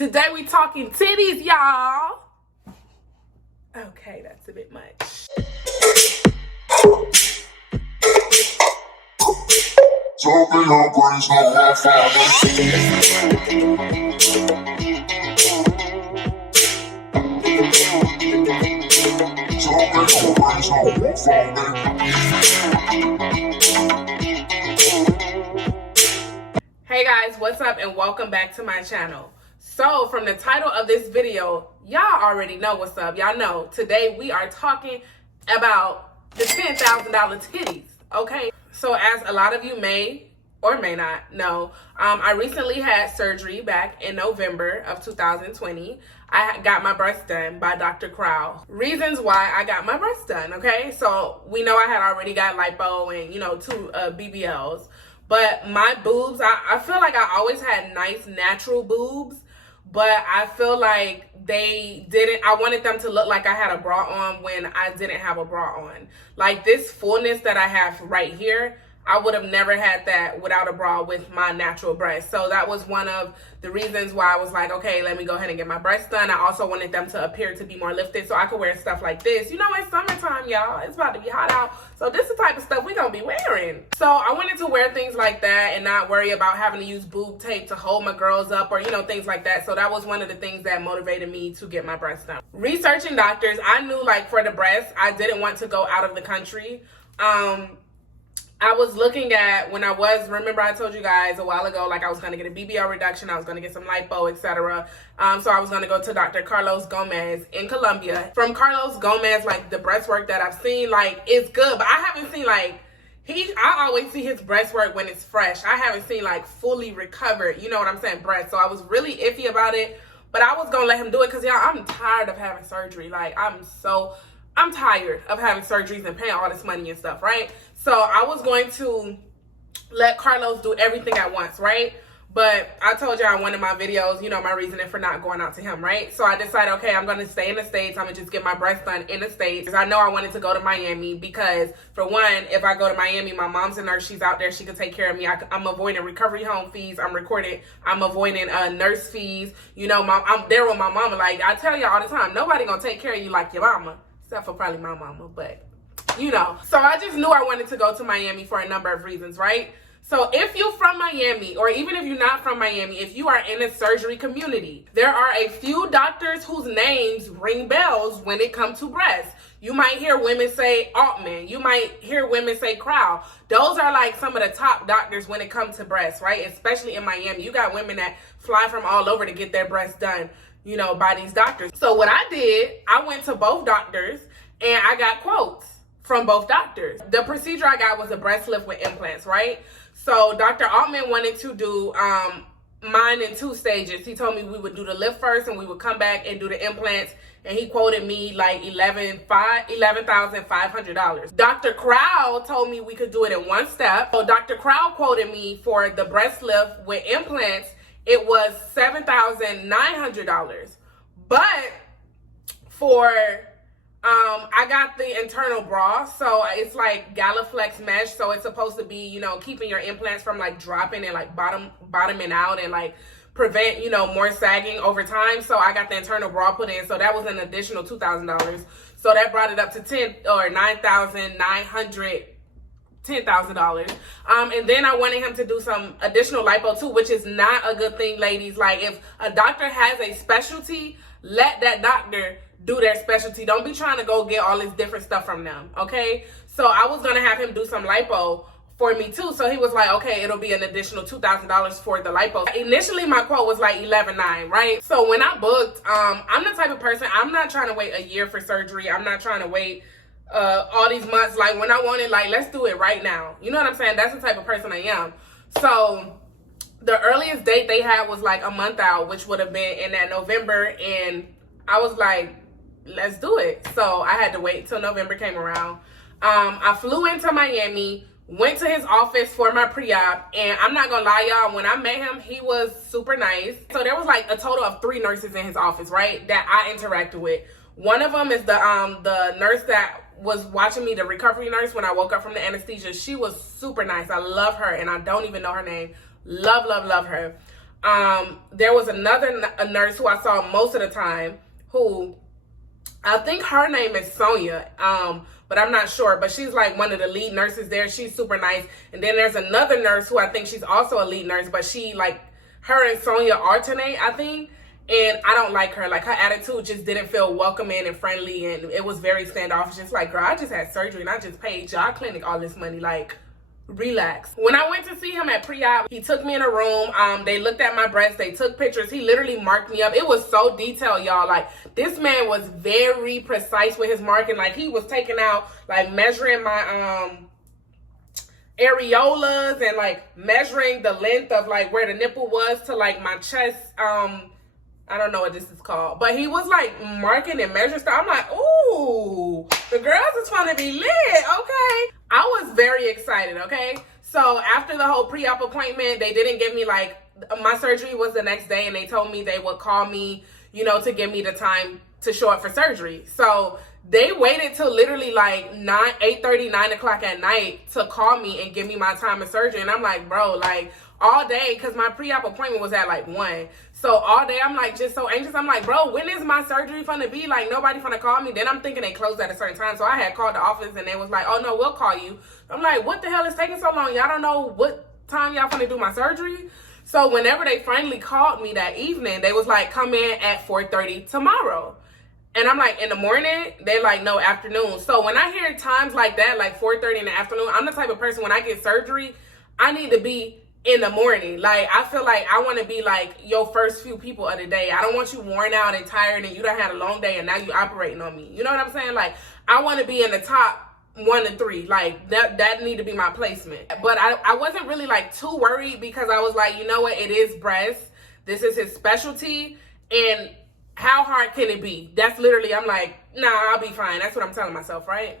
Today we talking titties, y'all. Okay, that's a bit much. Hey guys, what's up and welcome back to my channel. So from the title of this video, y'all already know what's up. Y'all know today we are talking about the $10,000 titties, okay? So as a lot of you may or may not know, I recently had surgery back in November of 2020. I got my breast done by Dr.Krau. Reasons why I got my breast done, okay? So we know I had already got lipo and, 2 BBLs. But my boobs, I feel like I always had nice natural boobs, but I feel like I wanted them to look like I had a bra on when I didn't have a bra on. Like this fullness that I have right here, I would have never had that without a bra with my natural breasts. So that was one of the reasons why I was like, okay, let me go ahead and get my breasts done. I also wanted them to appear to be more lifted so I could wear stuff like this. It's summertime, y'all. It's about to be hot out. So this is the type of stuff we're going to be wearing. So I wanted to wear things like that and not worry about having to use boob tape to hold my girls up or, things like that. So that was one of the things that motivated me to get my breasts done. Researching doctors, I knew like for the breasts, I didn't want to go out of the country. I was looking at remember I told you guys a while ago, like I was going to get a BBL reduction, I was going to get some lipo, etc. So I was going to go to Dr. Carlos Gomez in Colombia. From Carlos Gomez, like the breast work that I've seen, like it's good, but I haven't seen like, I always see his breast work when it's fresh. I haven't seen like fully recovered, you know what I'm saying, breast. So I was really iffy about it, but I was going to let him do it because y'all, I'm tired of having surgery. Like I'm tired of having surgeries and paying all this money and stuff, right? So I was going to let Carlos do everything at once, right? But I told y'all in one of my videos, my reasoning for not going out to him, right? So I decided, okay, I'm going to stay in the States. I'm going to just get my breasts done in the States. Because I know I wanted to go to Miami because, for one, if I go to Miami, my mom's a nurse. She's out there. She could take care of me. I'm avoiding recovery home fees. I'm avoiding nurse fees. I'm there with my mama. Like, I tell y'all all the time, nobody going to take care of you like your mama. Except for probably my mama, but So I just knew I wanted to go to Miami for a number of reasons, right? So if you're from Miami, or even if you're not from Miami, if you are in a surgery community, there are a few doctors whose names ring bells when it comes to breasts. You might hear women say Altman. You might hear women say Krau. Those are like some of the top doctors when it comes to breasts, right? Especially in Miami. You got women that fly from all over to get their breasts done, by these doctors. So what I did, I went to both doctors and I got quotes from both doctors. The procedure I got was a breast lift with implants, right? So Dr. Altman wanted to do mine in 2 stages. He told me we would do the lift first and we would come back and do the implants. And he quoted me like $11,500. Dr. Krau told me we could do it in 1 step. So Dr. Krau quoted me for the breast lift with implants. It was $7,900. But for I got the internal bra, so it's like Galaflex mesh, so it's supposed to be, keeping your implants from like dropping and like bottoming out and like prevent, more sagging over time. So I got the internal bra put in, so that was an additional $2,000. So that brought it up to $10,000. And then I wanted him to do some additional lipo too, which is not a good thing, ladies. Like if a doctor has a specialty, let that doctor do their specialty. Don't be trying to go get all this different stuff from them, okay? So I was going to have him do some lipo for me too. So he was like, okay, it'll be an additional $2,000 for the lipo. Initially, my quote was like $11,900, right? So when I booked, I'm the type of person, I'm not trying to wait a year for surgery. I'm not trying to wait all these months. Like when I want it, like let's do it right now. You know what I'm saying? That's the type of person I am. So the earliest date they had was like a month out, which would have been in that November. And I was like, let's do it. So I had to wait till November came around. I flew into Miami, went to his office for my pre-op, and I'm not gonna lie, y'all, when I met him, he was super nice. So there was like a total of 3 nurses in his office, right, that I interacted with. One of them is the nurse that was watching me, the recovery nurse, when I woke up from the anesthesia. She was super nice. I love her, and I don't even know her name. Love, love, love her. There was a nurse who I saw most of the time, who I think her name is Sonia, but I'm not sure. But she's like one of the lead nurses there. She's super nice. And then there's another nurse who I think she's also a lead nurse, but she, like, her and Sonia alternate, I think. And I don't like her. Like, her attitude just didn't feel welcoming and friendly, and it was very standoffish. It's like, girl, I just had surgery and I just paid y'all clinic all this money. Like, relax. When I went to see him at pre-op, he took me in a room. They looked at my breasts. They took pictures. He literally marked me up. It was so detailed, y'all. Like, this man was very precise with his marking. Like, he was taking out, like, measuring my areolas and, like, measuring the length of, like, where the nipple was to, like, my chest. I don't know what this is called, but he was like marking and measuring stuff. I'm like, ooh, the girls is trying to be lit, okay? I was very excited, okay? So after the whole pre-op appointment, they didn't give me, like, my surgery was the next day, and they told me they would call me, you know, to give me the time to show up for surgery. So they waited till literally like 8:30, 9 o'clock at night to call me and give me my time of surgery. And I'm like, bro, like, all day, because my pre-op appointment was at like 1. So all day I'm like just so anxious. I'm like, bro, when is my surgery gonna be? Like, nobody gonna call me. Then I'm thinking they closed at a certain time. So I had called the office and they was like, oh no, we'll call you. I'm like, what the hell is taking so long? Y'all don't know what time y'all gonna do my surgery? So whenever they finally called me that evening, they was like, come in at 4:30 tomorrow. And I'm like, in the morning? They like, no, afternoon. So when I hear times like that, like 4:30 in the afternoon, I'm the type of person, when I get surgery, I need to be in the morning. Like, I feel like I want to be like your first few people of the day. I don't want you worn out and tired and you done had a long day and now you operating on me. You know what I'm saying? Like, I want to be in the top 1 to 3. Like, that need to be my placement. But I wasn't really like too worried, because I was like, you know what? It is breast. This is his specialty. And how hard can it be? That's literally, I'm like, nah, I'll be fine. That's what I'm telling myself, right?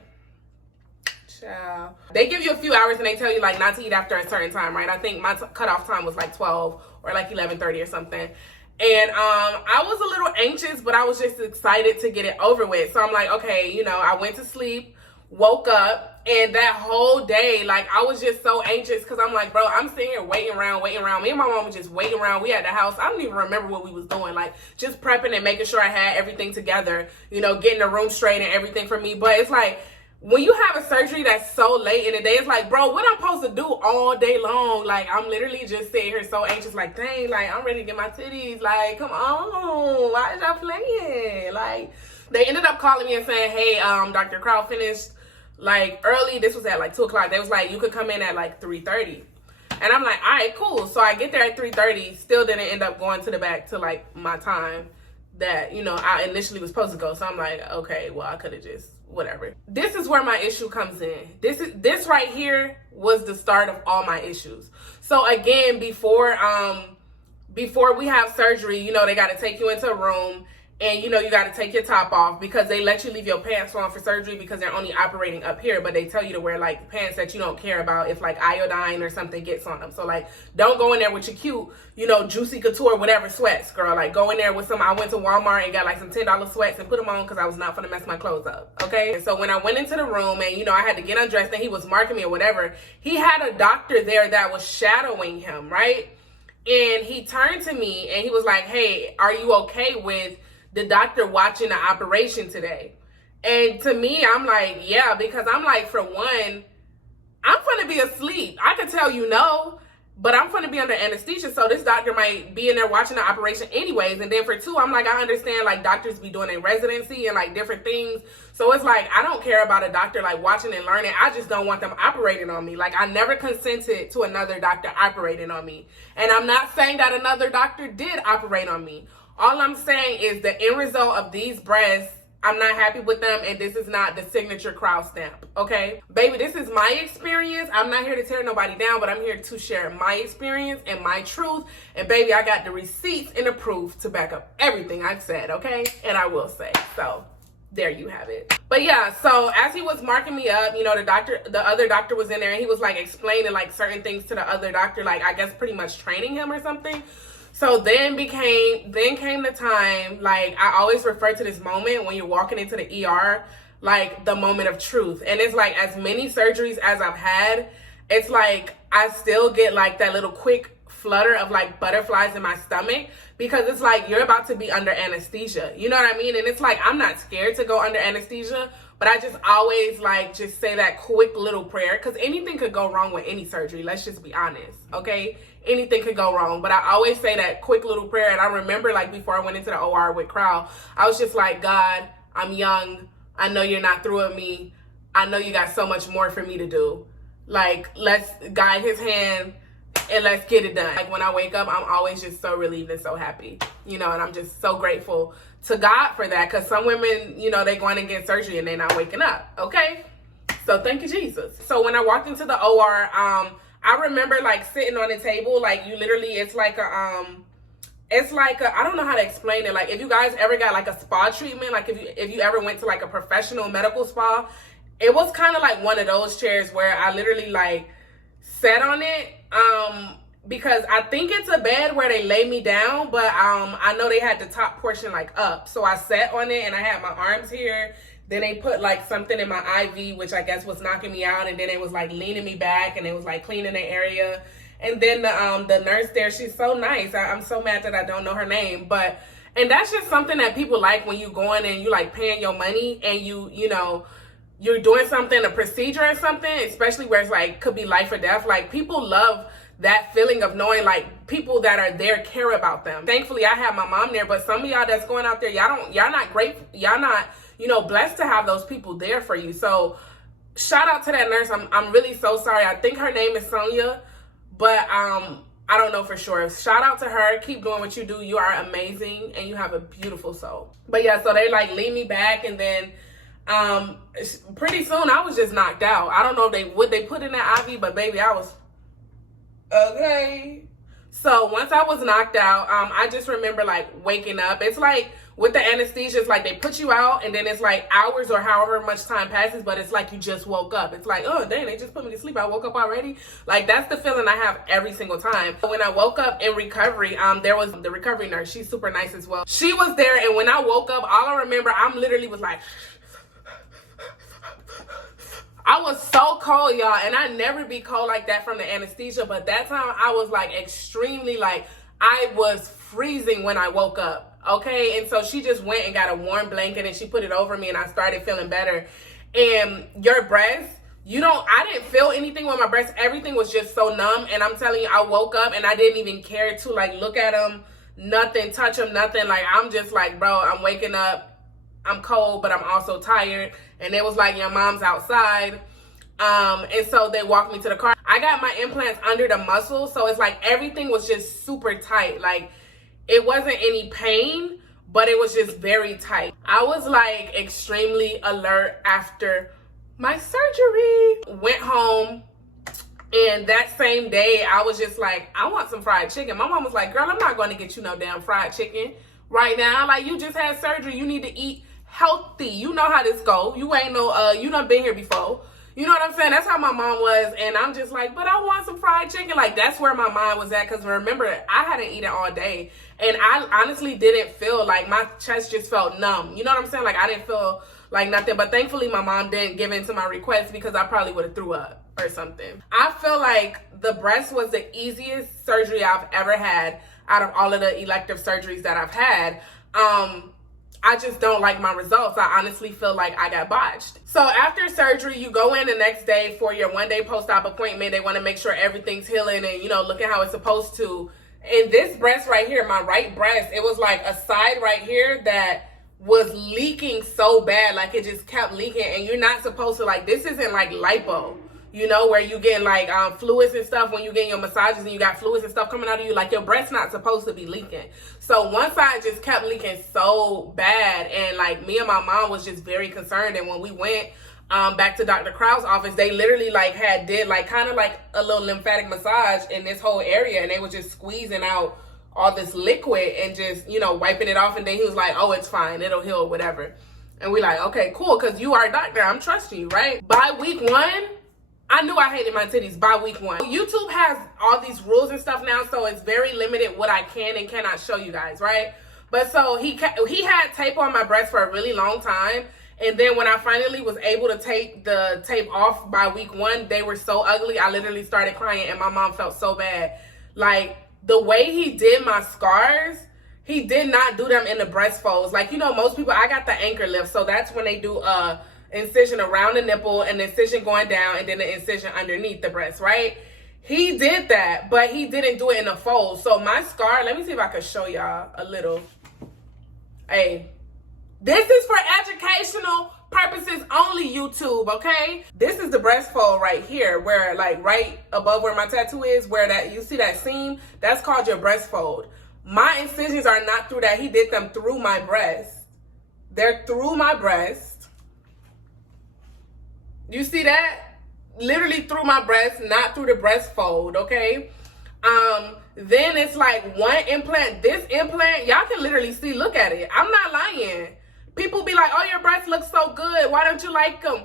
Child. They give you a few hours and they tell you like not to eat after a certain time, right? I think my cutoff time was like 12 or like 11:30 or something. And I was a little anxious, but I was just excited to get it over with. So I'm like, okay, you know, I went to sleep, woke up, and that whole day, like, I was just so anxious, because I'm like, bro, I'm sitting here waiting around. Me and my mom were just waiting around. We at the house. I don't even remember what we was doing, like, just prepping and making sure I had everything together, you know, getting the room straight and everything for me. But it's like, when you have a surgery that's so late in the day, it's like, bro, what I'm supposed to do all day long? Like, I'm literally just sitting here so anxious, like, dang, like, I'm ready to get my titties. Like, come on, why is y'all playing? Like, they ended up calling me and saying, hey, Dr. Krau finished, like, early. This was at, like, 2 o'clock. They was like, you could come in at, like, 3:30. And I'm like, all right, cool. So I get there at 3:30, still didn't end up going to the back to, like, my time that, you know, I initially was supposed to go. So I'm like, okay, well, I could have just, whatever. This is where my issue comes in. This right here was the start of all my issues. So again, before we have surgery, you know, they got to take you into a room, and, you know, you got to take your top off, because they let you leave your pants on for surgery, because they're only operating up here, but they tell you to wear, like, pants that you don't care about if, like, iodine or something gets on them. So, like, don't go in there with your cute, you know, Juicy Couture, whatever sweats, girl. Like, go in there with some, I went to Walmart and got, like, some $10 sweats and put them on, because I was not going to mess my clothes up, okay? And so when I went into the room and, you know, I had to get undressed and he was marking me or whatever, he had a doctor there that was shadowing him, right? And he turned to me and he was like, hey, are you okay with the doctor watching the operation today? And to me, I'm like, yeah, because I'm like, for one, I'm gonna be asleep. I could tell you no, but I'm gonna be under anesthesia, so this doctor might be in there watching the operation anyways. And then for two, I'm like, I understand, like, doctors be doing a residency and, like, different things. So it's like, I don't care about a doctor, like, watching and learning. I just don't want them operating on me. Like, I never consented to another doctor operating on me. And I'm not saying that another doctor did operate on me. All I'm saying is the end result of these breasts, I'm not happy with them, and this is not the signature Krau stamp, okay? Baby, this is my experience. I'm not here to tear nobody down, but I'm here to share my experience and my truth. And baby, I got the receipts and the proof to back up everything I've said, okay? And I will say, so there you have it. But yeah, so as he was marking me up, you know, the other doctor was in there, and he was, like, explaining, like, certain things to the other doctor, like, I guess pretty much training him or something. So then came the time, like, I always refer to this moment when you're walking into the ER, like, the moment of truth. And it's like, as many surgeries as I've had, it's like I still get, like, that little quick flutter of like butterflies in my stomach, because it's like you're about to be under anesthesia. You know what I mean? And it's like I'm not scared to go under anesthesia, but I just always like just say that quick little prayer, because anything could go wrong with any surgery. Let's just be honest, okay? Anything could go wrong, but I always say that quick little prayer. And I remember like before I went into the OR with Krau, I was just like, God, I'm young. I know you're not through with me. I know you got so much more for me to do. Like, let's guide his hand and let's get it done. Like when I wake up, I'm always just so relieved and so happy, you know, and I'm just so grateful to God for that, because some women, you know, they going to get surgery and they're not waking up, okay? So thank you, Jesus. So when I walked into the OR, I remember like sitting on the table, like you literally, it's like a, I don't know how to explain it. Like if you guys ever got like a spa treatment, like if you ever went to like a professional medical spa, it was kind of like one of those chairs where I literally like sat on it, because I think it's a bed where they lay me down, but I know they had the top portion like up. So I sat on it and I had my arms here. Then they put like something in my IV, which I guess was knocking me out. And then it was like leaning me back and it was like cleaning the area. And then the nurse there, she's so nice. I'm so mad that I don't know her name. And that's just something that people like when you go in and you like paying your money and you know, you're doing something, a procedure or something, especially where it's like, could be life or death. Like people love that feeling of knowing like people that are there care about them. Thankfully, I have my mom there, but some of y'all that's going out there, y'all not grateful, y'all not, you know, blessed to have those people there for you. So shout out to that nurse. I'm really so sorry. I think her name is Sonia, but I don't know for sure. Shout out to her. Keep doing what you do. You are amazing and you have a beautiful soul. But yeah, so they like lean me back, and then pretty soon I was just knocked out. I don't know if they put in that IV, but baby, I was okay. So once I was knocked out, I just remember like waking up. It's like with the anesthesia, it's like they put you out and then it's like hours or however much time passes, but it's like you just woke up. It's like, oh dang, they just put me to sleep. I woke up already. Like that's the feeling I have every single time. When I woke up in recovery, there was the recovery nurse. She's super nice as well. She was there, and when I woke up, all I remember, I'm literally was like, I was so cold, y'all, and I never be cold like that from the anesthesia, but that time I was like extremely, like I was freezing when I woke up, okay? And so she just went and got a warm blanket and she put it over me, and I started feeling better. And your breasts, I didn't feel anything with my breasts. Everything was just so numb, and I'm telling you, I woke up and I didn't even care to like look at them, nothing, touch them, nothing. Like I'm just like, bro, I'm waking up. I'm cold, but I'm also tired. And it was like, your mom's outside. And so they walked me to the car. I got my implants under the muscle. So it's like everything was just super tight. Like it wasn't any pain, but it was just very tight. I was like extremely alert after my surgery. Went home. And that same day, I was just like, I want some fried chicken. My mom was like, girl, I'm not going to get you no damn fried chicken right now. Like, you just had surgery. You need to eat healthy. You know how this go. You ain't no, you done been here before. You know what I'm saying? That's how my mom was. And I'm just like, but I want some fried chicken. Like, that's where my mind was at. Because remember, I hadn't eaten all day. And I honestly didn't feel like, my chest just felt numb. You know what I'm saying? Like, I didn't feel like nothing. But thankfully, my mom didn't give in to my request, because I probably would have threw up or something. I feel like the breast was the easiest surgery I've ever had out of all of the elective surgeries that I've had. I just don't like my results. I honestly feel like I got botched. So after surgery, you go in the next day for your 1-day post-op appointment. They want to make sure everything's healing and, looking how it's supposed to. And this breast right here, my right breast, it was like a side right here that was leaking so bad. Like it just kept leaking, and you're not supposed to, like, this isn't like lipo. Where you get like fluids and stuff when you get your massages and you got fluids and stuff coming out of you. Like your breast's not supposed to be leaking. So one side just kept leaking so bad, and like me and my mom was just very concerned. And when we went back to Dr.Krau's office, they literally like did like kind of like a little lymphatic massage in this whole area, and they were just squeezing out all this liquid and just wiping it off. And then he was like, oh, it's fine, it'll heal, whatever. And we like, okay, cool, because you are a doctor, I'm trusting you, right? By week 1, I knew I hated my titties by week 1. YouTube has all these rules and stuff now, so it's very limited what I can and cannot show you guys, right? But so he had tape on my breast for a really long time, and then when I finally was able to take the tape off by week 1, they were so ugly, I literally started crying, and my mom felt so bad. Like, the way he did my scars, he did not do them in the breast folds. Like, you know, most people, I got the anchor lift, so that's when they do incision around the nipple and the incision going down and then the incision underneath the breast, right? He did that, but he didn't do it in a fold. So my scar, let me see if I can show y'all a little. Hey, this is for educational purposes only, YouTube, okay? This is the breast fold right here, where like right above where my tattoo is, where that you see that seam, that's called your breast fold. My incisions are not through that. He did them through my breast. They're through my breast. You see that? Literally through my breast, not through the breast fold, okay? Then it's like one implant. This implant, y'all can literally see, look at it. I'm not lying. People be like, oh, your breasts look so good. Why don't you like them?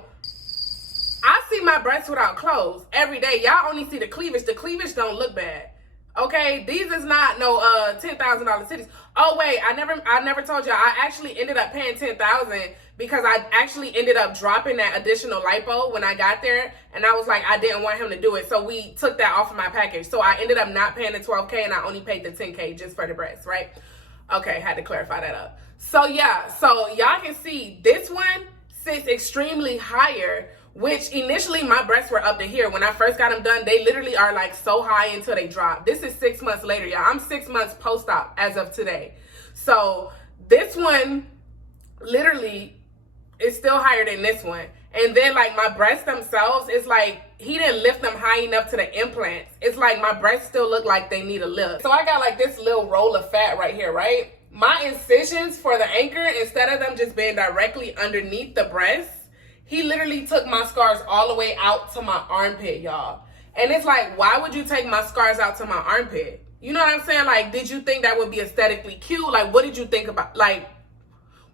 I see my breasts without clothes every day. Y'all only see the cleavage. The cleavage don't look bad. Okay, these is not no $10,000 titties. Oh wait, I never told y'all. I actually ended up paying $10,000 because I actually ended up dropping that additional lipo when I got there, and I was like, I didn't want him to do it, so we took that off of my package. So I ended up not paying the $12K, and I only paid the $10K just for the breasts, right? Okay, had to clarify that up. So yeah, so y'all can see this one sits extremely higher, which initially my breasts were up to here. When I first got them done, they literally are like so high until they drop. This is 6 months later, y'all. I'm 6 months post-op as of today. So this one literally is still higher than this one. And then like my breasts themselves, it's like he didn't lift them high enough to the implants. It's like my breasts still look like they need a lift. So I got like this little roll of fat right here, right? My incisions for the anchor, instead of them just being directly underneath the breast, he literally took my scars all the way out to my armpit, y'all. And it's like, why would you take my scars out to my armpit? You know what I'm saying? Like, did you think that would be aesthetically cute? Like, what did you think about, like,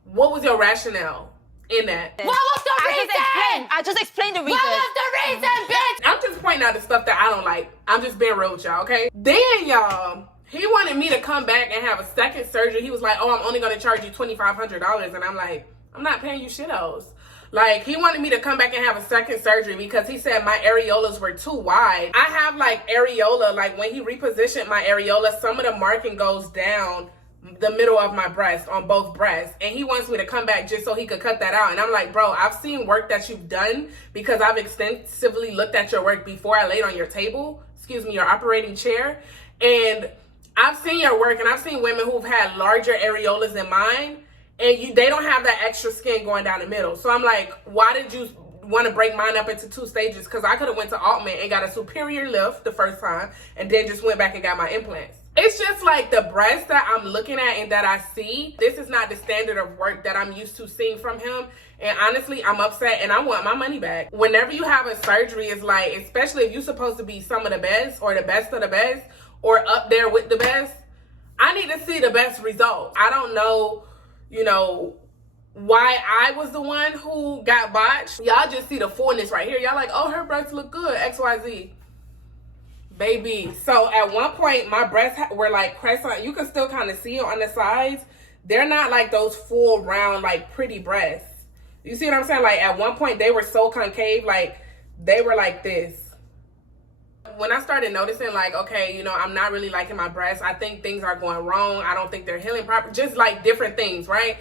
what was your rationale in that? What was the reason? I just explained the reason. What was the reason, bitch? I'm just pointing out the stuff that I don't like. I'm just being real with y'all, okay? Then, y'all, he wanted me to come back and have a second surgery. He was like, oh, I'm only going to charge you $2,500. And I'm like, I'm not paying you shitos. Like, he wanted me to come back and have a second surgery because he said my areolas were too wide. I have, like, areola. Like, when he repositioned my areola, some of the marking goes down the middle of my breast, on both breasts. And he wants me to come back just so he could cut that out. And I'm like, bro, I've seen work that you've done because I've extensively looked at your work before I laid on your table. Excuse me, your operating chair. And I've seen your work, and I've seen women who've had larger areolas than mine. And they don't have that extra skin going down the middle. So I'm like, why did you want to break mine up into 2 stages? Because I could have went to Altman and got a superior lift the first time and then just went back and got my implants. It's just like the breast that I'm looking at and that I see, this is not the standard of work that I'm used to seeing from him. And honestly, I'm upset and I want my money back. Whenever you have a surgery, it's like, especially if you're supposed to be some of the best or the best of the best or up there with the best, I need to see the best results. I don't know, you know, why I was the one who got botched. Y'all just see the fullness right here. Y'all like, oh, her breasts look good, XYZ. Baby. So at one point, my breasts were like pressed on. You can still kind of see it on the sides. They're not like those full round, like pretty breasts. You see what I'm saying? Like at one point, they were so concave, like they were like this. When I started noticing, like, okay, you know, I'm not really liking my breasts. I think things are going wrong. I don't think they're healing properly. Just like different things, right?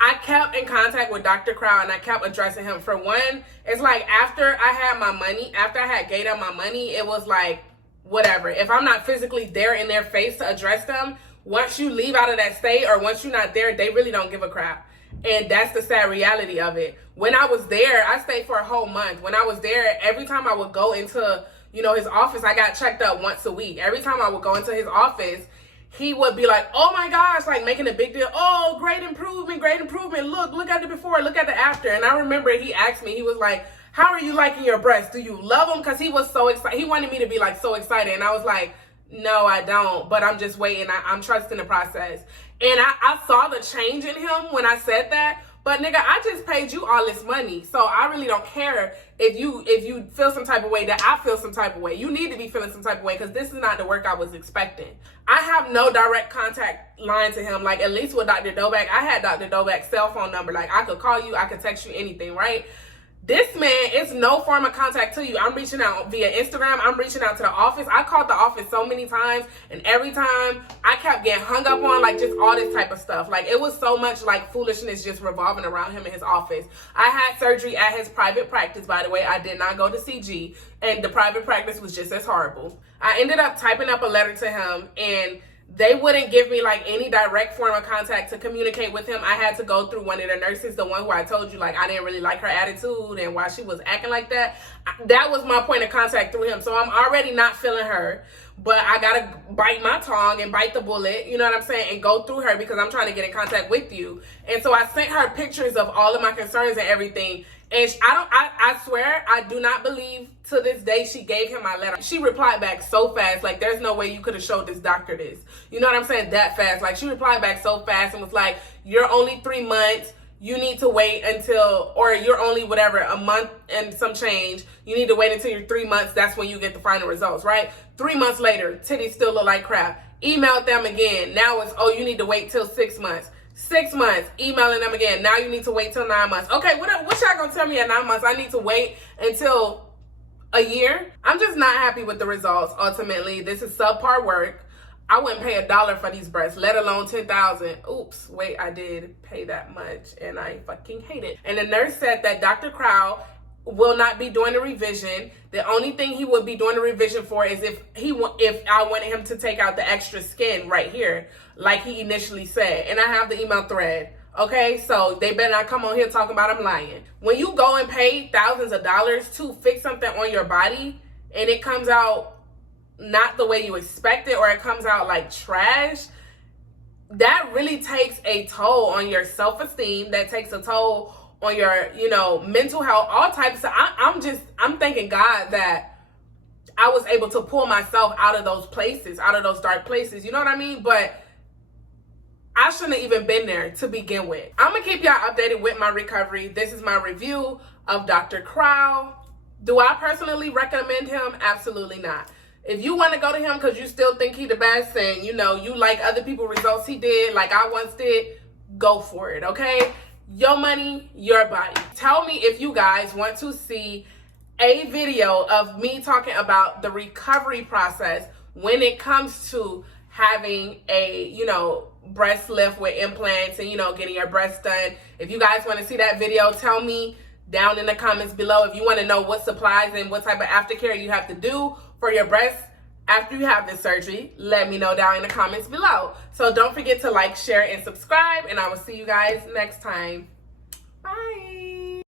I kept in contact with Dr.Krau and I kept addressing him. For one, it's like after I had my money, after I had gave them my money, it was like, whatever. If I'm not physically there in their face to address them, once you leave out of that state or once you're not there, they really don't give a crap. And that's the sad reality of it. When I was there, I stayed for a whole month. When I was there, every time I would go into, you know, his office, I got checked up once a week. Every time I would go into his office, he would be like, oh my gosh, like making a big deal. Oh, great improvement, great improvement. Look at the before, look at the after. And I remember he asked me, he was like, how are you liking your breasts? Do you love them? Because he was so excited. He wanted me to be like so excited. And I was like, no, I don't. But I'm just waiting. I'm trusting the process. And I saw the change in him when I said that. But nigga, I just paid you all this money. So I really don't care if you feel some type of way that I feel some type of way. You need to be feeling some type of way because this is not the work I was expecting. I have no direct contact line to him. Like at least with Dr. Doback, I had Dr. Doback's cell phone number. Like I could call you, I could text you anything, right? This man is no form of contact to you. I'm reaching out via Instagram. I'm reaching out to the office. I called the office so many times, and every time I kept getting hung up on, like, just all this type of stuff. Like, it was so much, like, foolishness just revolving around him in his office. I had surgery at his private practice, by the way. I did not go to CG, and the private practice was just as horrible. I ended up typing up a letter to him, and they wouldn't give me, like, any direct form of contact to communicate with him. I had to go through one of the nurses, the one who I told you, like, I didn't really like her attitude and why she was acting like that. That was my point of contact through him. So I'm already not feeling her, but I gotta bite my tongue and bite the bullet, you know what I'm saying, and go through her because I'm trying to get in contact with you. And so I sent her pictures of all of my concerns and everything. And I swear, I do not believe to this day she gave him my letter. She replied back so fast, like, there's no way you could have showed this doctor this. You know what I'm saying? That fast. Like, she replied back so fast and was like, you're only 3 months. You need to wait until, or you're only whatever, a month and some change. You need to wait until you're 3 months. That's when you get the final results, right? 3 months later, titties still look like crap. Emailed them again. Now it's, oh, you need to wait till 6 months. 6 months, emailing them again. Now you need to wait till 9 months. Okay, what y'all gonna tell me at 9 months? I need to wait until a year? I'm just not happy with the results, ultimately. This is subpar work. I wouldn't pay $1 for these breasts, let alone $10,000. Oops, wait, I did pay that much, and I fucking hate it. And the nurse said that Dr. Krau will not be doing the revision. The only thing he would be doing the revision for is if I wanted him to take out the extra skin right here, like he initially said. And I have the email thread. Okay, so they better not come on here talking about I'm lying. When you go and pay thousands of dollars to fix something on your body and it comes out not the way you expect it, or it comes out like trash, that really takes a toll on your self-esteem. That takes a toll on your, mental health, all types of, I'm thanking God that I was able to pull myself out of those places, out of those dark places, you know what I mean? But I shouldn't have even been there to begin with. I'm gonna keep y'all updated with my recovery. This is my review of Dr. Krau. Do I personally recommend him? Absolutely not. If you want to go to him because you still think he the best and, you like other people's results he did, like I once did, go for it, okay? Your money, your body. Tell me if you guys want to see a video of me talking about the recovery process when it comes to having a, breast lift with implants and, getting your breasts done. If you guys want to see that video, tell me down in the comments below. If you want to know what supplies and what type of aftercare you have to do for your breasts after you have this surgery, let me know down in the comments below. So don't forget to like, share, and subscribe, and I will see you guys next time. Bye.